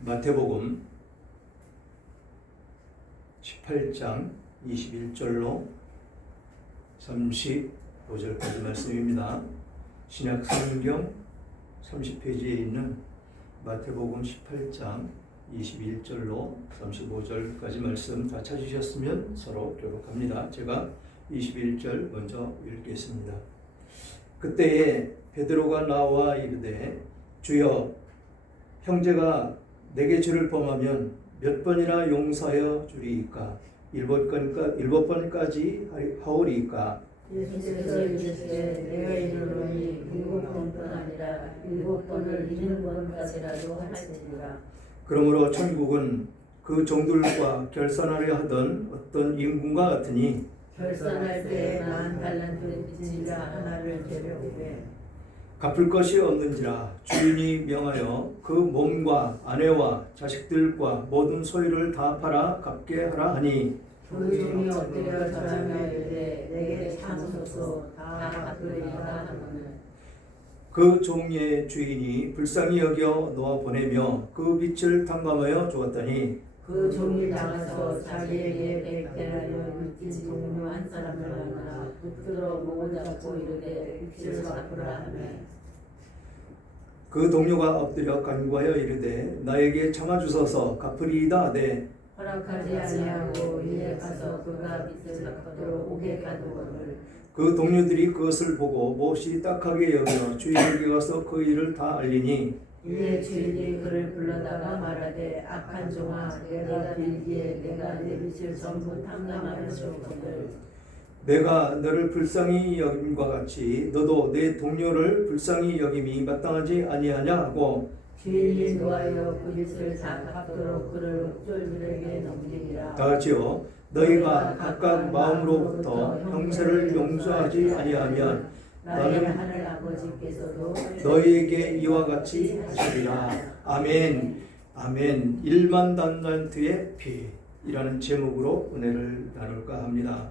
마태복음 18장 21절로 35절까지 말씀입니다. 신약 성경 30페이지에 있는 마태복음 18장 21절로 35절까지 말씀 다 찾으셨으면 서로 교독합니다. 제가 21절 먼저 읽겠습니다. 그때에 베드로가 나와 이르되 주여, 형제가 내게 죄를 범하면 몇 번이나 용서하여 주리이까? 일곱 번까지 하오리이까? 예수께서 이르시되 내가 이르노니 7번뿐 아니라 7번을 7번까지라도 할지니라. 그러므로 천국은 그 종들과 결산하려 하던 어떤 임금과 같으니 결산할 때에 10달란트 빚진 자 하나를 데려오되 갚을 것이 없는지라 주인이 명하여 그 몸과 아내와 자식들과 모든 소유를 다 팔아 갚게 하라 하니, 그 종이 엎드려 절하며 이르되 내게 참소서 다 갚으리라 하거늘 그 종의 주인이 불쌍히 여겨 놓아 보내며 그 빚을 탕감하여 주었더니 그 종이 나가서 자기에게 100데나리온 빚진 동료 한 사람을 만나 붙들어 목을 잡고 이르되 빚을 갚으라 하매 그 동료가 엎드려 간구하여 이르되 나에게 참아주소서 갚으리이다 하되 허락하지 아니하고 이에 가서 그가 빚을 갚도록 오게 가두거늘 그 동료들이 그것을 보고 몹시 딱하게 여겨 주인에게 가서 그 일을 다 알리니, 이에 주인이 그를 불러다가 말하되 악한 종아, 내가 빌기에 내가 내 빚을 전부 탕감하여 주었거늘 내가 너를 불쌍히 여김과 같이 너도 내 동료를 불쌍히 여김이 마땅하지 아니하냐 하고 주인이 노하여 그 빚을 다 갚도록 그를 옥졸들에게 넘기니라. 다 같이요. 너희가 각각 마음으로부터 형세를 용서하지 아니하면 나의 나는 하늘 아버지께서도 너희에게 이와 같이 하시리라. 아멘. 아멘. 1만 달란트의 피이라는 제목으로 은혜를 나눌까 합니다.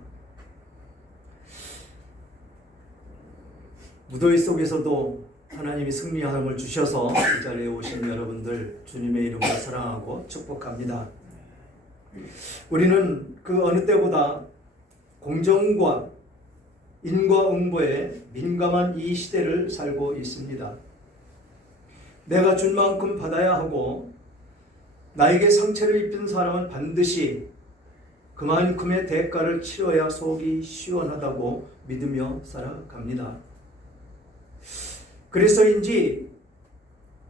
무더위 속에서도 하나님이 승리함을 주셔서 이 자리에 오신 여러분들 주님의 이름으로 사랑하고 축복합니다. 우리는 그 어느 때보다 공정과 인과응보에 민감한 이 시대를 살고 있습니다. 내가 준 만큼 받아야 하고 나에게 상처를 입힌 사람은 반드시 그만큼의 대가를 치러야 속이 시원하다고 믿으며 살아갑니다. 그래서인지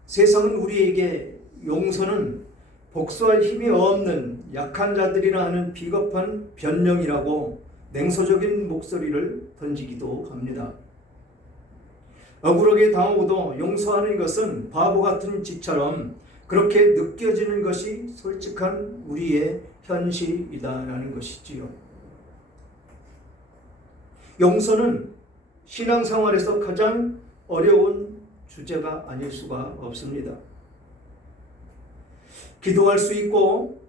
세상은 우리에게 용서는 복수할 힘이 없는 약한 자들이라 하는 비겁한 변명이라고 냉소적인 목소리를 던지기도 합니다. 억울하게 당하고도 용서하는 것은 바보 같은 짓처럼 그렇게 느껴지는 것이 솔직한 우리의 현실이다라는 것이지요. 용서는 신앙생활에서 가장 어려운 주제가 아닐 수가 없습니다. 기도할 수 있고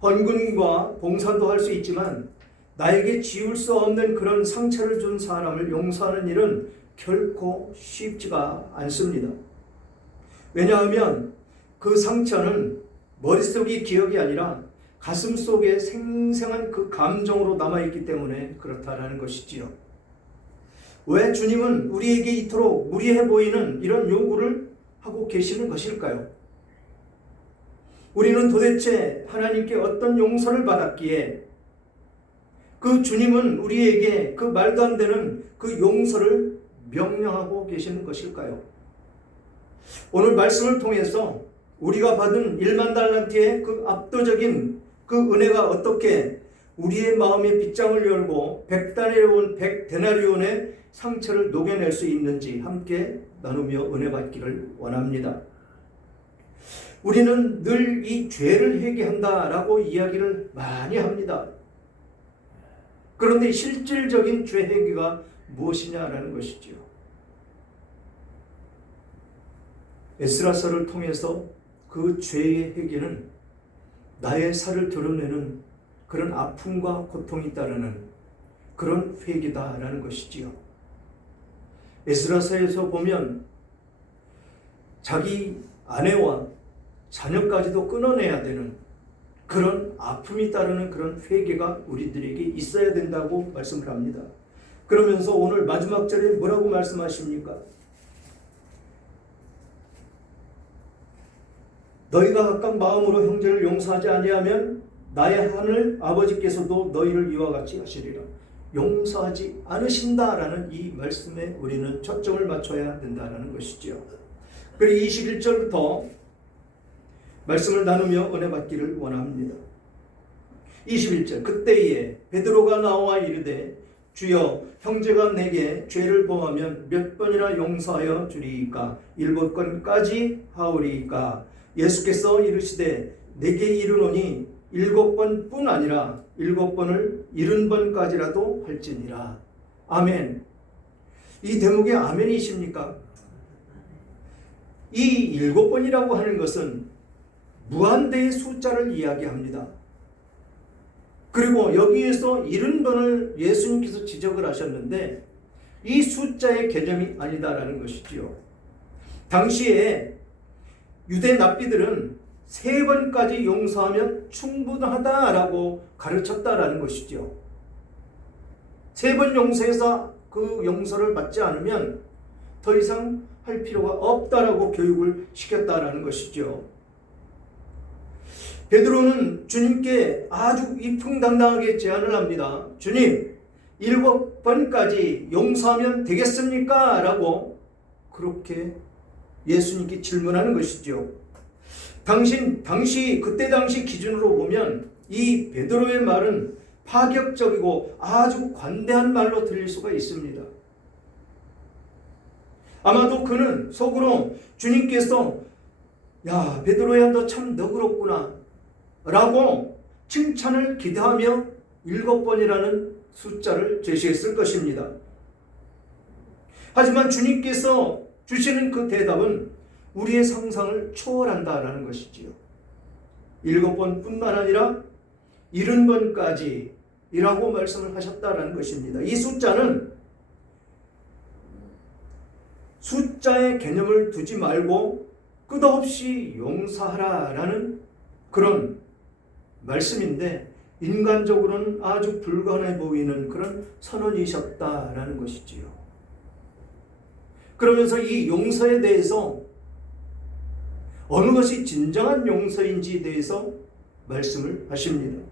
헌금과 봉사도 할 수 있지만 나에게 지울 수 없는 그런 상처를 준 사람을 용서하는 일은 결코 쉽지가 않습니다. 왜냐하면 그 상처는 머릿속의 기억이 아니라 가슴 속에 생생한 그 감정으로 남아있기 때문에 그렇다라는 것이지요. 왜 주님은 우리에게 이토록 무리해 보이는 이런 요구를 하고 계시는 것일까요? 우리는 도대체 하나님께 어떤 용서를 받았기에 그 주님은 우리에게 그 말도 안 되는 그 용서를 명령하고 계시는 것일까요? 오늘 말씀을 통해서 우리가 받은 1만 달란트의 그 압도적인 그 은혜가 어떻게 우리의 마음의 빗장을 열고 100데나리온의 상처를 녹여낼 수 있는지 함께 나누며 은혜 받기를 원합니다. 우리는 늘 이 죄를 회개한다라고 이야기를 많이 합니다. 그런데 실질적인 죄 회개가 무엇이냐라는 것이지요. 에스라서를 통해서 그 죄의 회개는 나의 살을 드러내는 그런 아픔과 고통이 따르는 그런 회개다라는 것이지요. 에스라서에서 보면 자기 아내와 자녀까지도 끊어내야 되는 그런 아픔이 따르는 그런 회개가 우리들에게 있어야 된다고 말씀을 합니다. 그러면서 오늘 마지막 절에 뭐라고 말씀하십니까? 너희가 각각 마음으로 형제를 용서하지 아니하면 나의 하늘 아버지께서도 너희를 이와 같이 하시리라. 용서하지 않으신다라는 이 말씀에 우리는 초점을 맞춰야 된다는 것이지요. 그리고 21절부터 말씀을 나누며 은혜 받기를 원합니다. 21절 그때에 베드로가 나와 이르되 주여 형제가 내게 죄를 범하면 몇 번이나 용서하여 주리이까 7번까지 하오리이까 예수께서 이르시되 내게 이르노니 7번뿐 아니라 7번을 70번까지라도 할지니라. 아멘. 이 대목에 아멘이십니까? 이 7번이라고 하는 것은 무한대의 숫자를 이야기합니다. 그리고 여기에서 70번을 예수님께서 지적을 하셨는데 이 숫자의 개념이 아니다라는 것이지요. 당시에 유대 납비들은 3번까지 용서하면 충분하다라고 가르쳤다라는 것이죠. 3번 용서해서 그 용서를 받지 않으면 더 이상 할 필요가 없다라고 교육을 시켰다라는 것이죠. 베드로는 주님께 아주 이풍당당하게 제안을 합니다. 주님, 7번까지 용서하면 되겠습니까? 라고 그렇게 예수님께 질문하는 것이죠. 그때 당시 기준으로 보면 이 베드로의 말은 파격적이고 아주 관대한 말로 들릴 수가 있습니다. 아마도 그는 속으로 주님께서 야 베드로야 너 참 너그럽구나 라고 칭찬을 기대하며 7번이라는 숫자를 제시했을 것입니다. 하지만 주님께서 주시는 그 대답은 우리의 상상을 초월한다라는 것이지요. 7번뿐만 아니라 70번까지 이라고 말씀을 하셨다라는 것입니다. 이 숫자는 숫자의 개념을 두지 말고 끝없이 용서하라라는 그런 말씀인데 인간적으로는 아주 불가능해 보이는 그런 선언이셨다라는 것이지요. 그러면서 이 용서에 대해서 어느 것이 진정한 용서인지에 대해서 말씀을 하십니다.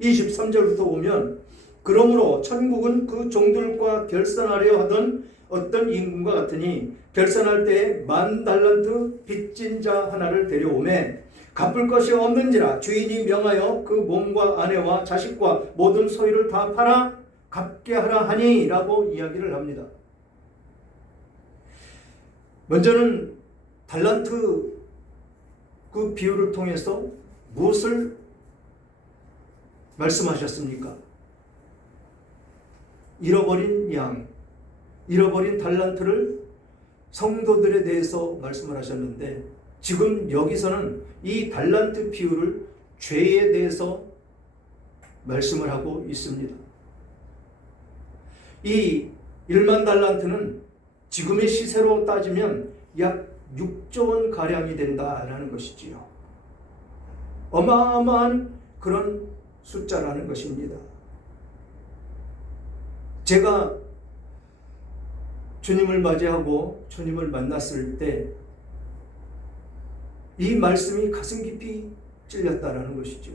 23절부터 보면 그러므로 천국은 그 종들과 결산하려 하던 어떤 임금과 같으니 결산할 때에 10,000달란트 빚진 자 하나를 데려오매 갚을 것이 없는지라 주인이 명하여 그 몸과 아내와 자식과 모든 소유를 다 팔아 갚게 하라 하니 라고 이야기를 합니다. 먼저는 달란트 그 비유를 통해서 무엇을 말씀하셨습니까? 잃어버린 양, 잃어버린 달란트를 성도들에 대해서 말씀을 하셨는데 지금 여기서는 이 달란트 비유를 죄에 대해서 말씀을 하고 있습니다. 이 1만 달란트는 지금의 시세로 따지면 약 6조 원 가량이 된다라는 것이지요. 어마어마한 그런 숫자라는 것입니다. 제가 주님을 맞이하고 주님을 만났을 때 이 말씀이 가슴 깊이 찔렸다라는 것이죠.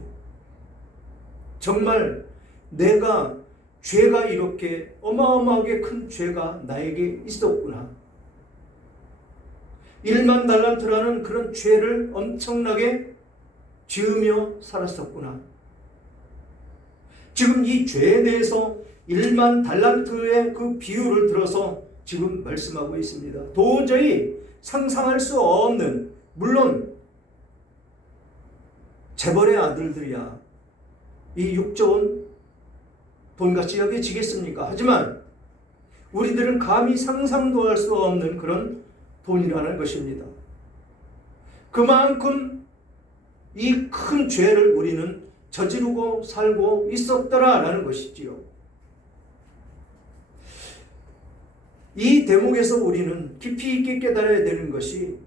정말 내가 죄가 이렇게 어마어마하게 큰 죄가 나에게 있었구나. 1만 달란트라는 그런 죄를 엄청나게 지으며 살았었구나. 지금 이 죄에 대해서 1만 달란트의 그 비유를 들어서 지금 말씀하고 있습니다. 도저히 상상할 수 없는, 물론 재벌의 아들들이야 이 6조 원 돈같이 여겨지겠습니까? 하지만 우리들은 감히 상상도 할 수 없는 그런 돈이라는 것입니다. 그만큼 이 큰 죄를 우리는 저지르고 살고 있었더라라는 것이지요. 이 대목에서 우리는 깊이 있게 깨달아야 되는 것이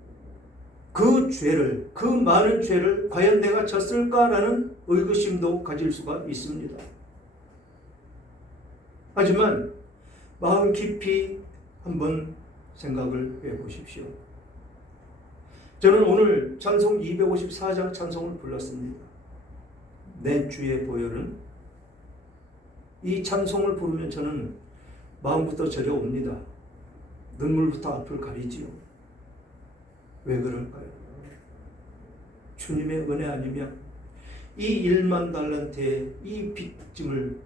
그 죄를, 그 많은 죄를 과연 내가 졌을까라는 의구심도 가질 수가 있습니다. 하지만 마음 깊이 한번 생각을 해보십시오. 저는 오늘 찬송 254장 찬송을 불렀습니다. 내 주의 보혈은. 이 찬송을 부르면 저는 마음부터 저려옵니다. 눈물부터 앞을 가리지요. 왜 그럴까요? 주님의 은혜 아니면 이 1만 달란트의 이 빚짐을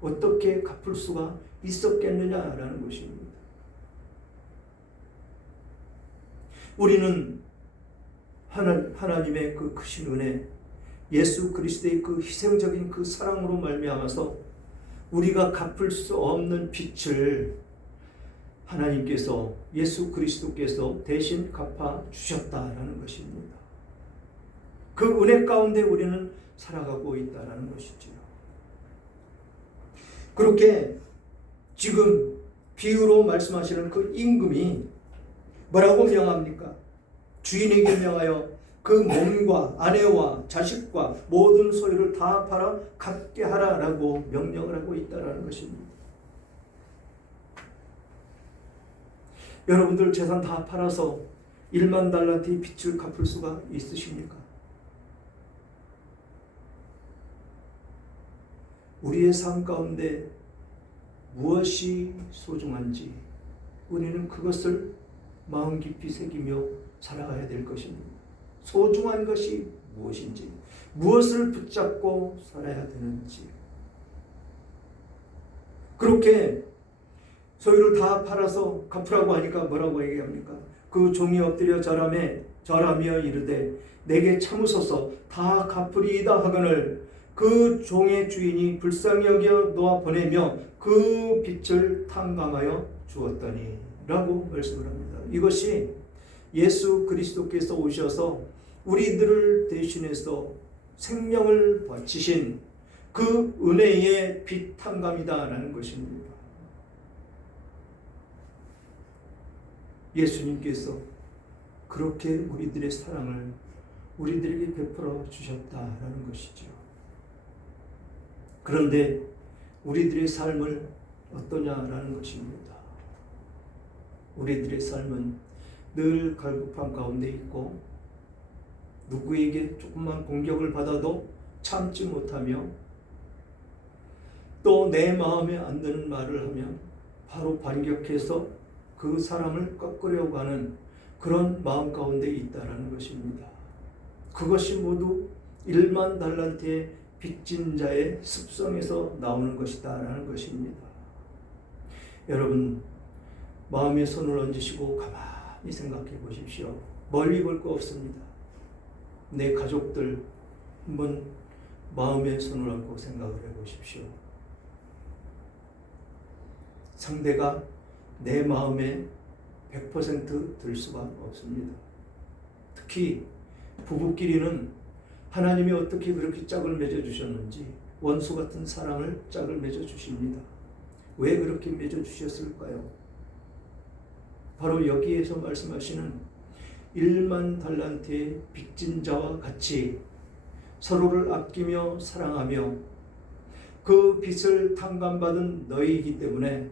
어떻게 갚을 수가 있었겠느냐라는 것입니다. 우리는 하나님의 그 크신 은혜, 예수 그리스도의 그 희생적인 그 사랑으로 말미암아서 우리가 갚을 수 없는 빚을 하나님께서, 예수 그리스도께서 대신 갚아 주셨다라는 것입니다. 그 은혜 가운데 우리는 살아가고 있다라는 것이죠. 그렇게 지금 비유로 말씀하시는 그 임금이 뭐라고 명합니까? 주인에게 명하여 그 몸과 아내와 자식과 모든 소유를 다 팔아 갚게 하라라고 명령을 하고 있다라는 것입니다. 여러분들 재산 다 팔아서 1만 달란트의 빚을 갚을 수가 있으십니까? 우리의 삶 가운데 무엇이 소중한지 우리는 그것을 마음 깊이 새기며 살아가야 될 것입니다. 소중한 것이 무엇인지, 무엇을 붙잡고 살아야 되는지. 그렇게 소유를 다 팔아서 갚으라고 하니까 뭐라고 얘기합니까? 그 종이 엎드려 절하며 이르되 내게 참으소서 다 갚으리이다 하거늘 그 종의 주인이 불쌍히 여겨 놓아 보내며 그 빚을 탕감하여 주었더니 라고 말씀을 합니다. 이것이 예수 그리스도께서 오셔서 우리들을 대신해서 생명을 바치신 그 은혜의 빚 탕감이다라는 것입니다. 예수님께서 그렇게 우리들의 사랑을 우리들에게 베풀어 주셨다라는 것이죠. 그런데 우리들의 삶을 어떠냐라는 것입니다. 우리들의 삶은 늘 갈급한 가운데 있고 누구에게 조금만 공격을 받아도 참지 못하며 또 내 마음에 안 드는 말을 하면 바로 반격해서 그 사람을 꺾으려고 하는 그런 마음 가운데 있다라는 것입니다. 그것이 모두 1만 달란트의 빚진 자의 습성에서 나오는 것이다라는 것입니다. 여러분, 마음에 손을 얹으시고 가만히 생각해 보십시오. 멀리 볼 거 없습니다. 내 가족들 한번 마음에 손을 얹고 생각을 해 보십시오. 상대가 내 마음에 100% 들 수가 없습니다. 특히 부부끼리는 하나님이 어떻게 그렇게 짝을 맺어주셨는지 원수 같은 사랑을 짝을 맺어주십니다. 왜 그렇게 맺어주셨을까요? 바로 여기에서 말씀하시는 1만 달란트의 빚진 자와 같이 서로를 아끼며 사랑하며 그 빚을 탕감받은 너희이기 때문에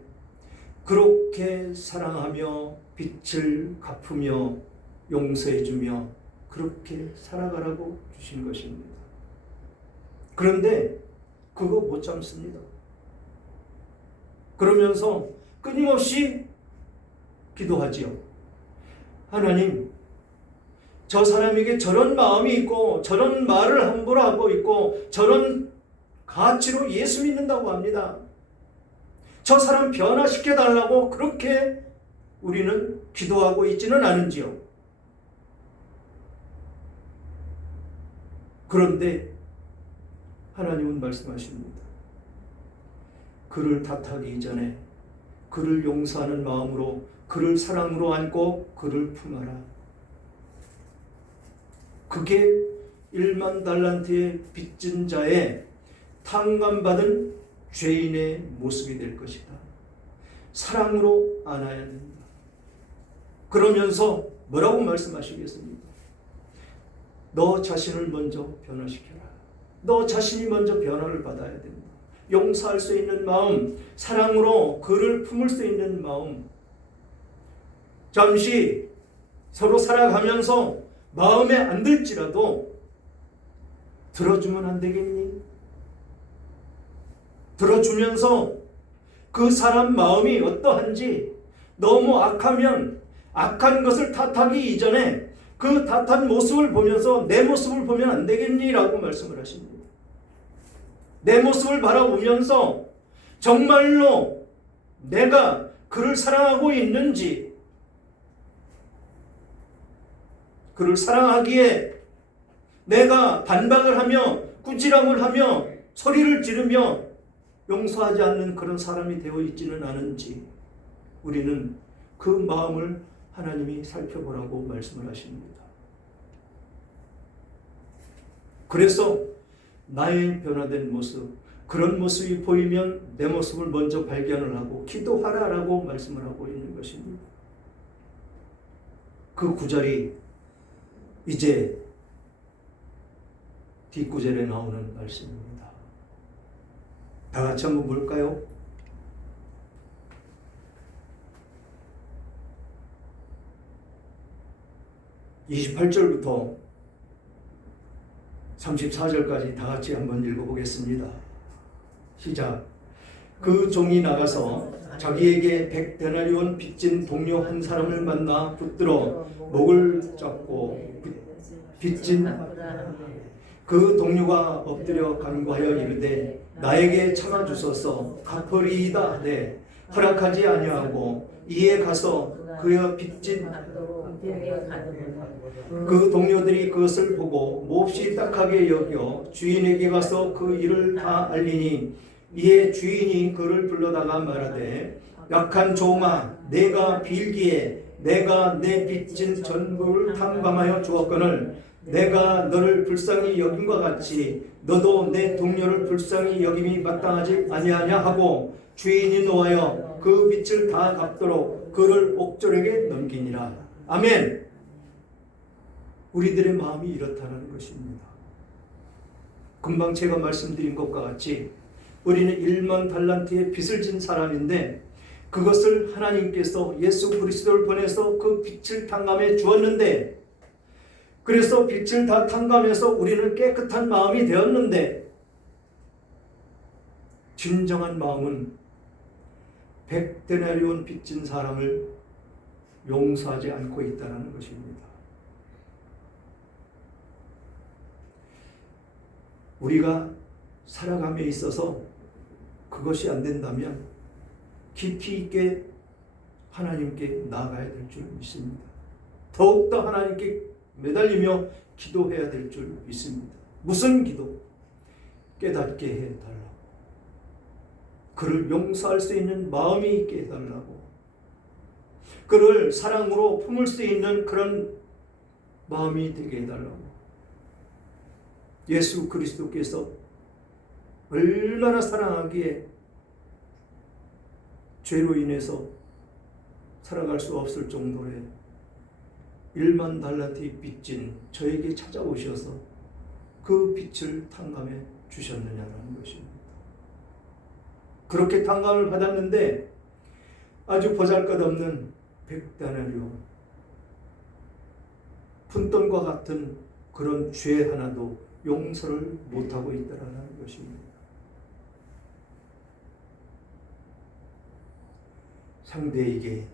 그렇게 사랑하며 빚을 갚으며 용서해주며 그렇게 살아가라고 주신 것입니다. 그런데 그거 못 참습니다. 그러면서 끊임없이 기도하지요. 하나님, 저 사람에게 저런 마음이 있고 저런 말을 함부로 하고 있고 저런 가치로 예수 믿는다고 합니다. 저 사람 변화시켜달라고 그렇게 우리는 기도하고 있지는 않은지요. 그런데 하나님은 말씀하십니다. 그를 탓하기 이전에 그를 용서하는 마음으로 그를 사랑으로 안고 그를 품어라. 그게 1만 달란트의 빚진 자의 탕감받은 죄인의 모습이 될 것이다. 사랑으로 안아야 된다. 그러면서 뭐라고 말씀하시겠습니까? 너 자신을 먼저 변화시켜라. 너 자신이 먼저 변화를 받아야 된다. 용서할 수 있는 마음, 사랑으로 그를 품을 수 있는 마음. 잠시 서로 살아가면서 마음에 안 들지라도 들어주면 안 되겠니? 들어주면서 그 사람 마음이 어떠한지, 너무 악하면 악한 것을 탓하기 이전에 그 탓한 모습을 보면서 내 모습을 보면 안 되겠니? 라고 말씀을 하십니다. 내 모습을 바라보면서 정말로 내가 그를 사랑하고 있는지, 그를 사랑하기에 내가 반박을 하며 꾸지람을 하며 소리를 지르며 용서하지 않는 그런 사람이 되어 있지는 않은지, 우리는 그 마음을 하나님이 살펴보라고 말씀을 하십니다. 그래서 나의 변화된 모습, 그런 모습이 보이면 내 모습을 먼저 발견을 하고 기도하라라고 말씀을 하고 있는 것입니다. 그 구절이 이제 뒷구절에 나오는 말씀입니다. 다 같이 한번 볼까요? (28절부터) 34절까지 다 같이 한번 읽어보겠습니다. 시작. 그 종이 나가서 자기에게 100데나리온 빚진 동료 한 사람을 만나 붙들어 목을 잡고 빚진 그 동료가 엎드려 간구하여 이르되 나에게 참아주소서 갚으리이다 하되 허락하지 아니하고 이에 가서 그의 빚진 그 동료들이 그것을 보고 몹시 딱하게 여겨 주인에게 가서 그 일을 다 알리니 이에 주인이 그를 불러다가 말하되 약한 종아 내가 빌기에 내가 내 빚진 전부를 탕감하여 주었거늘 내가 너를 불쌍히 여김과 같이 너도 내 동료를 불쌍히 여김이 마땅하지 아니하냐 하고 주인이 노하여 그 빚을 다 갚도록 그를 옥졸에게 넘기니라. 아멘. 우리들의 마음이 이렇다는 것입니다. 금방 제가 말씀드린 것과 같이 우리는 1만 달란트의 빚을 진 사람인데 그것을 하나님께서 예수 그리스도를 보내서 그 빚을 탕감해 주었는데, 그래서 빚을 다 탕감해서 우리는 깨끗한 마음이 되었는데, 진정한 마음은 100데나리온 빚진 사람을 용서하지 않고 있다는 것입니다. 우리가 살아감에 있어서 그것이 안 된다면 깊이 있게 하나님께 나아가야 될 줄 믿습니다. 더욱더 하나님께 매달리며 기도해야 될 줄 믿습니다. 무슨 기도? 깨닫게 해달라고, 그를 용서할 수 있는 마음이 있게 해달라고, 그를 사랑으로 품을 수 있는 그런 마음이 되게 해달라고. 예수 그리스도께서 얼마나 사랑하기에 죄로 인해서 살아갈 수 없을 정도의 1만 달란트 빚진 저에게 찾아오셔서 그 빚을 탕감해 주셨느냐는 것입니다. 그렇게 탕감을 받았는데 아주 보잘것없는 100데나리온 푼돈과 같은 그런 죄 하나도 용서를 못하고 있다는 것입니다. 상대에게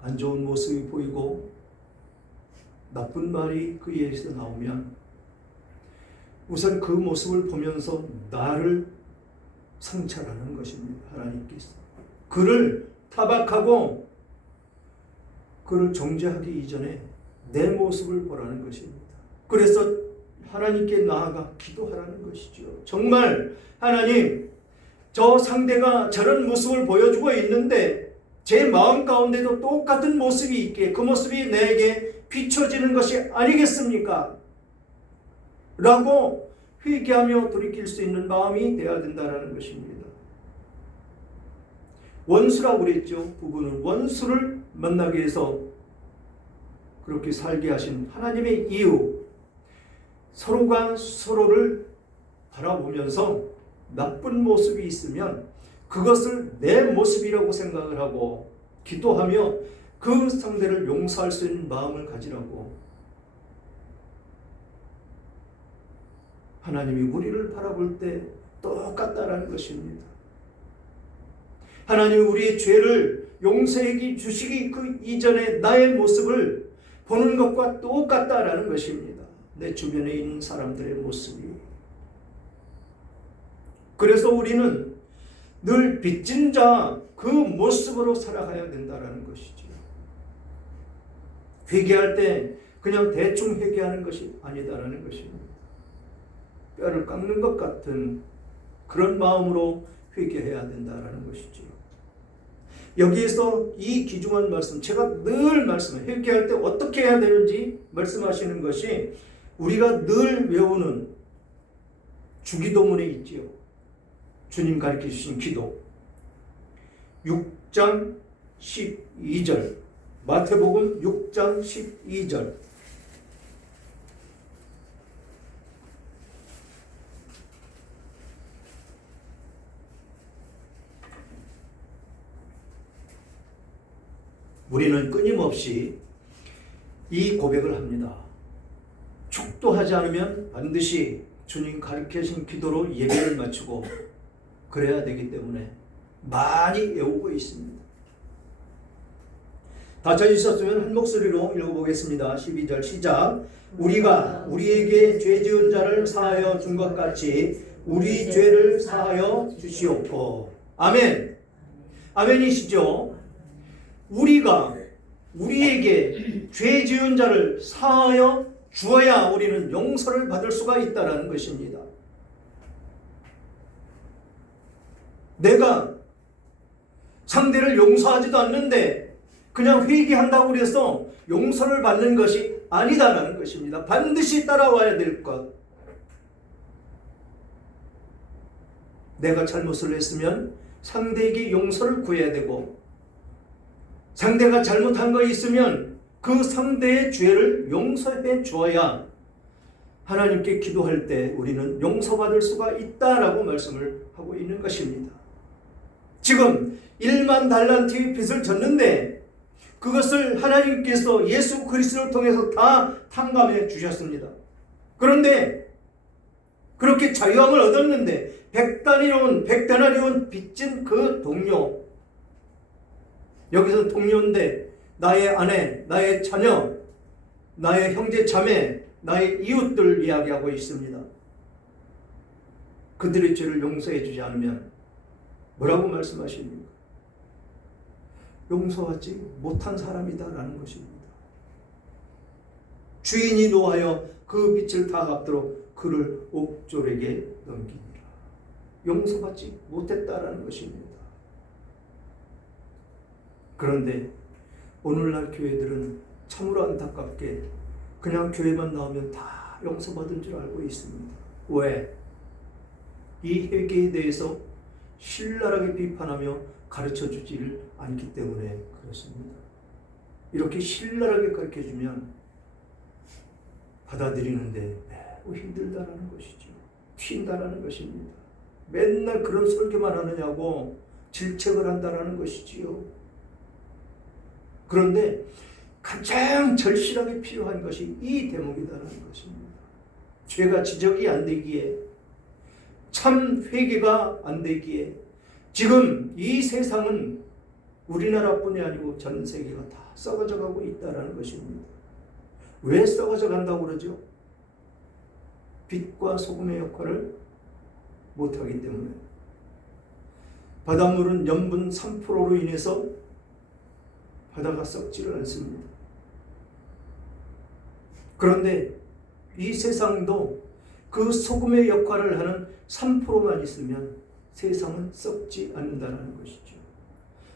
안 좋은 모습이 보이고 나쁜 말이 그 입에서 나오면 우선 그 모습을 보면서 나를 성찰하는 것입니다. 하나님께서 그를 타박하고 그를 정죄하기 이전에 내 모습을 보라는 것입니다. 그래서 하나님께 나아가 기도하라는 것이죠. 정말 하나님, 저 상대가 저런 모습을 보여주고 있는데 제 마음 가운데도 똑같은 모습이 있기에 그 모습이 내게 비춰지는 것이 아니겠습니까? 라고 회개하며 돌이킬 수 있는 마음이 되어야 된다는 것입니다. 원수라고 그랬죠. 부부는 원수를 만나기 위해서 그렇게 살게 하신 하나님의 이유, 서로가 서로를 바라보면서 나쁜 모습이 있으면 그것을 내 모습이라고 생각을 하고 기도하며 그 상대를 용서할 수 있는 마음을 가지라고 하나님이 우리를 바라볼 때 똑같다라는 것입니다. 하나님이 우리의 죄를 용서해 주시기 그 이전에 나의 모습을 보는 것과 똑같다라는 것입니다. 내 주변에 있는 사람들의 모습이. 그래서 우리는 늘 빚진 자 그 모습으로 살아가야 된다라는 것이죠. 회개할 때 그냥 대충 회개하는 것이 아니다라는 것입니다. 뼈를 깎는 것 같은 그런 마음으로 회개해야 된다라는 것이죠. 여기에서 이 귀중한 말씀, 제가 늘 말씀해요. 회개할 때 어떻게 해야 되는지 말씀하시는 것이 우리가 늘 외우는 주기도문에 있지요. 주님 가르쳐 주신 기도. 6장 12절. 마태복음 6장 12절. 우리는 끊임없이 이 고백을 합니다. 축도하지 않으면 반드시 주님 가르쳐주신 기도로 예배를 마치고 그래야 되기 때문에 많이 외우고 있습니다. 다 찾으셨으면 한 목소리로 읽어보겠습니다. 12절 시작. 우리가 우리에게 죄 지은 자를 사하여 준 것 같이 우리 죄를 사하여 주시옵고. 아멘. 아멘이시죠? 우리가 우리에게 죄 지은 자를 사하여 주어야 우리는 용서를 받을 수가 있다는 것입니다. 내가 상대를 용서하지도 않는데 그냥 회개한다고 해서 용서를 받는 것이 아니다라는 것입니다. 반드시 따라와야 될 것. 내가 잘못을 했으면 상대에게 용서를 구해야 되고, 상대가 잘못한 거 있으면 그 상대의 죄를 용서해 주어야 하나님께 기도할 때 우리는 용서받을 수가 있다라고 말씀을 하고 있는 것입니다. 지금 1만 달란트의 빚을 졌는데 그것을 하나님께서 예수 그리스도를 통해서 다 탕감해 주셨습니다. 그런데 그렇게 자유함을 얻었는데 100데나리온 빚진 그 동료, 여기서 동료인데 나의 아내, 나의 자녀, 나의 형제 자매, 나의 이웃들 이야기하고 있습니다. 그들의 죄를 용서해 주지 않으면 뭐라고 말씀하십니까? 용서하지 못한 사람이다라는 것입니다. 주인이 노하여 그 빚을 다 갚도록 그를 옥졸에게 넘기니라. 용서받지 못했다라는 것입니다. 그런데 오늘날 교회들은 참으로 안타깝게 그냥 교회만 나오면 다 용서받은 줄 알고 있습니다. 왜? 이 회개에 대해서 신랄하게 비판하며 가르쳐주지를 않기 때문에 그렇습니다. 이렇게 신랄하게 가르쳐주면 받아들이는데 매우 힘들다라는 것이죠. 튄다라는 것입니다. 맨날 그런 설교만 하느냐고 질책을 한다라는 것이지요. 그런데 가장 절실하게 필요한 것이 이 대목이다라는 것입니다. 죄가 지적이 안 되기에, 참 회개가 안 되기에 지금 이 세상은 우리나라뿐이 아니고 전 세계가 다 썩어져 가고 있다는 것입니다. 왜 썩어져 간다고 그러죠? 빛과 소금의 역할을 못하기 때문에. 바닷물은 염분 3%로 인해서 바다가 썩지를 않습니다. 그런데 이 세상도 그 소금의 역할을 하는 3%만 있으면 세상은 썩지 않는다는 것이죠.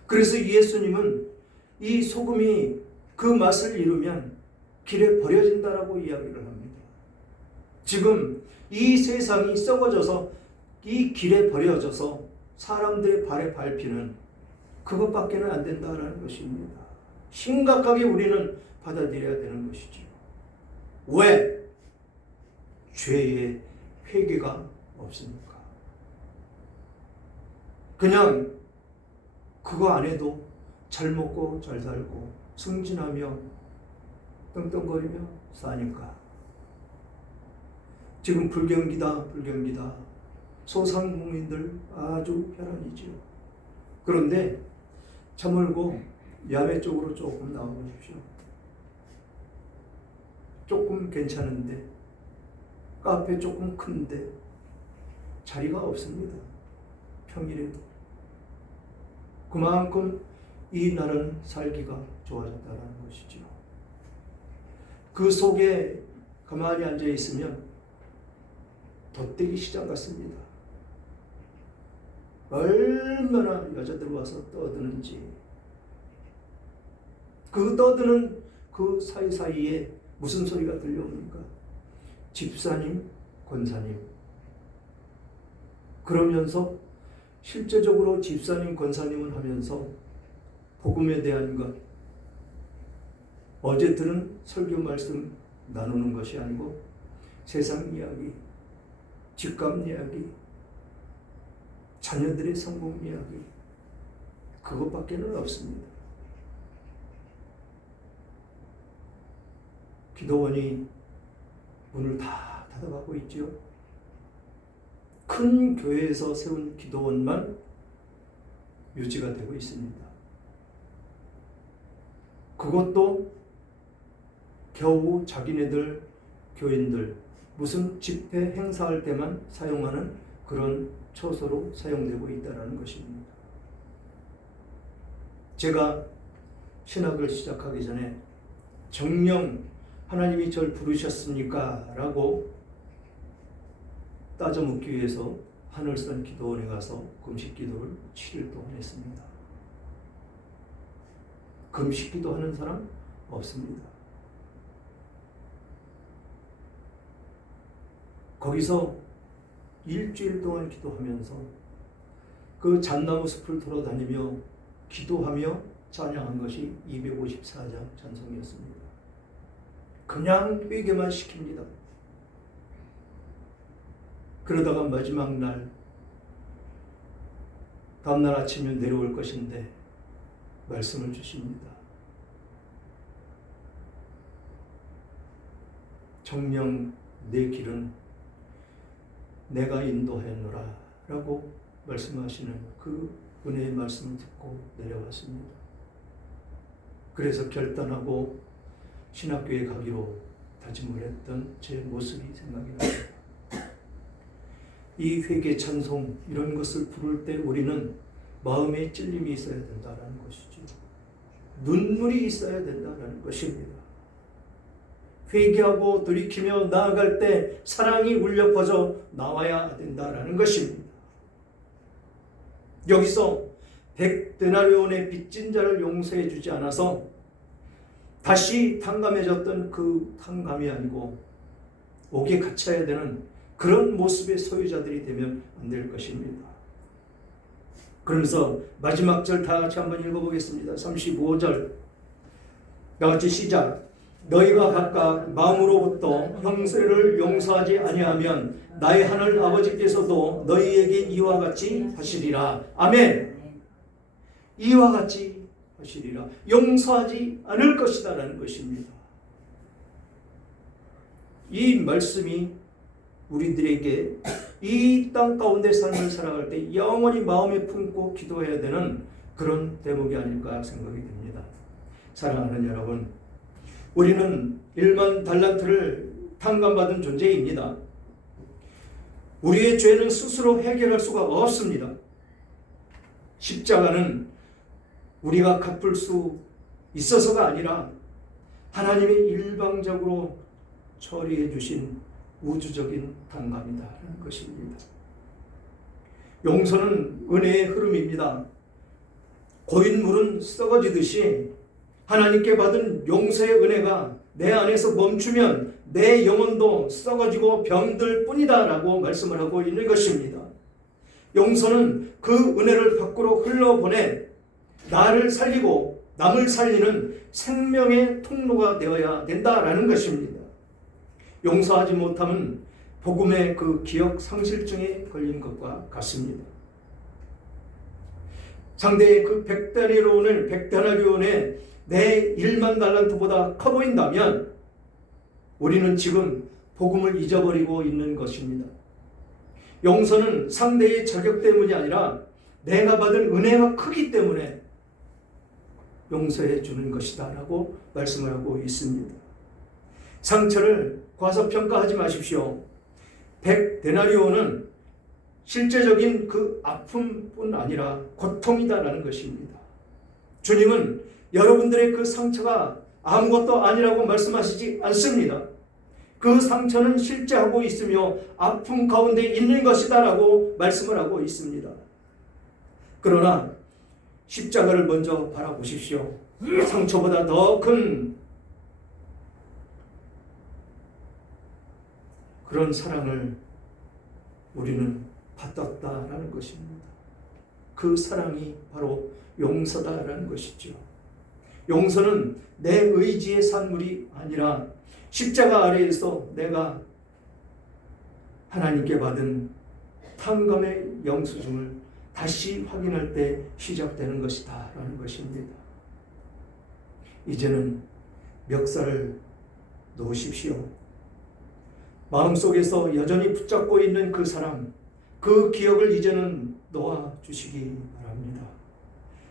그래서 예수님은 이 소금이 그 맛을 잃으면 길에 버려진다라고 이야기를 합니다. 지금 이 세상이 썩어져서 이 길에 버려져서 사람들의 발에 밟히는 그것밖에는 안 된다라는 것입니다. 심각하게 우리는 받아들여야 되는 것이죠. 왜? 죄의 회개가 없습니까? 그냥 그거 안 해도 잘 먹고 잘 살고 승진하며 떵떵거리며 사니까. 지금 불경기다 소상공인들 아주 혈안이지요. 그런데 저물고 야외 쪽으로 조금 나와보십시오. 조금 괜찮은데, 카페 조금 큰데 자리가 없습니다. 평일에도. 그만큼 이 나라는 살기가 좋아졌다는 것이죠. 그 속에 가만히 앉아 있으면 덧대기 시장 같습니다. 얼마나 여자들 와서 떠드는지. 그 떠드는 그 사이사이에 무슨 소리가 들려옵니까? 집사님, 권사님. 그러면서 실제적으로 집사님, 권사님을 하면서 복음에 대한 것, 어제 들은 설교 말씀 나누는 것이 아니고 세상 이야기, 집값 이야기, 자녀들의 성공 이야기, 그것밖에는 없습니다. 기도원이 문을 다 닫아가고 있죠. 큰 교회에서 세운 기도원만 유지가 되고 있습니다. 그것도 겨우 자기네들 교인들 무슨 집회 행사할 때만 사용하는 그런 처소로 사용되고 있다는 것입니다. 제가 신학을 시작하기 전에 정녕 하나님이 절 부르셨습니까? 라고 따져 묻기 위해서 하늘산 기도원에 가서 금식 기도를 7일 동안 했습니다. 금식 기도하는 사람 없습니다. 거기서 일주일 동안 기도하면서 그 잣나무 숲을 돌아다니며 기도하며 찬양한 것이 254장 찬송이었습니다. 그냥 회개만 시킵니다. 그러다가 마지막 날, 다음날 아침에 내려올 것인데 말씀을 주십니다. 정녕 내 길은 내가 인도하였노라 라고 말씀하시는 그 은혜의 말씀을 듣고 내려왔습니다. 그래서 결단하고 신학교에 가기로 다짐을 했던 제 모습이 생각이 납니다. 이 회개 찬송 이런 것을 부를 때 우리는 마음에 찔림이 있어야 된다는 것이죠. 눈물이 있어야 된다는 것입니다. 회개하고 돌이키며 나아갈 때 사랑이 울려 퍼져 나와야 된다는 것입니다. 여기서 100데나리온의 빚진 자를 용서해 주지 않아서 다시 탕감해졌던 그 탕감이 아니고 옥에 갇혀야 되는 그런 모습의 소유자들이 되면 안 될 것입니다. 그러면서 마지막 절 다 같이 한번 읽어보겠습니다. 35절 다 같이 시작. 너희가 각각 마음으로부터 형제를 용서하지 아니하면 나의 하늘 아버지께서도 너희에게 이와 같이 하시리라. 아멘. 이와 같이 하시리라. 용서하지 않을 것이다라는 것입니다. 이 말씀이 우리들에게 이 땅 가운데 삶을 살아갈 때 영원히 마음에 품고 기도해야 되는 그런 대목이 아닐까 생각이 듭니다. 사랑하는 여러분, 우리는 1만 달란트를 탕감받은 존재입니다. 우리의 죄는 스스로 해결할 수가 없습니다. 십자가는 우리가 갚을 수 있어서가 아니라 하나님이 일방적으로 처리해 주신 우주적인 탕감이다라는 것입니다. 용서는 은혜의 흐름입니다. 고인 물은 썩어지듯이 하나님께 받은 용서의 은혜가 내 안에서 멈추면 내 영혼도 썩어지고 병들 뿐이다 라고 말씀을 하고 있는 것입니다. 용서는 그 은혜를 밖으로 흘러보내 나를 살리고 남을 살리는 생명의 통로가 되어야 된다라는 것입니다. 용서하지 못하면 복음의 그 기억 상실증에 걸린 것과 같습니다. 상대의 그 100데나리온의 내 1만 달란트보다 커 보인다면 우리는 지금 복음을 잊어버리고 있는 것입니다. 용서는 상대의 자격 때문이 아니라 내가 받은 은혜가 크기 때문에 용서해 주는 것이다 라고 말씀을 하고 있습니다. 상처를 과소평가하지 마십시오. 100데나리온은 실제적인 그 아픔뿐 아니라 고통이다라는 것입니다. 주님은 여러분들의 그 상처가 아무것도 아니라고 말씀하시지 않습니다. 그 상처는 실제 하고 있으며 아픔 가운데 있는 것이다 라고 말씀을 하고 있습니다. 그러나 십자가를 먼저 바라보십시오. 상처보다 더 큰 그런 사랑을 우리는 받았다라는 것입니다. 그 사랑이 바로 용서다라는 것이죠. 용서는 내 의지의 산물이 아니라 십자가 아래에서 내가 하나님께 받은 탕감의 영수증을 다시 확인할 때 시작되는 것이다 라는 것입니다. 이제는 멱살을 놓으십시오. 마음속에서 여전히 붙잡고 있는 그 사람, 그 기억을 이제는 놓아주시기 바랍니다.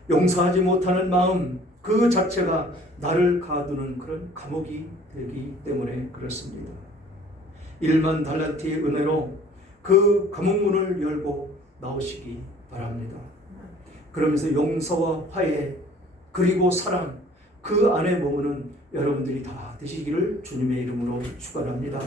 용서하지 못하는 마음 그 자체가 나를 가두는 그런 감옥이 되기 때문에 그렇습니다. 1만 달란트의 은혜로 그 감옥문을 열고 나오시기 바랍니다. 그러면서 용서와 화해 그리고 사랑 그 안에 머무는 여러분들이 다 되시기를 주님의 이름으로 축원합니다.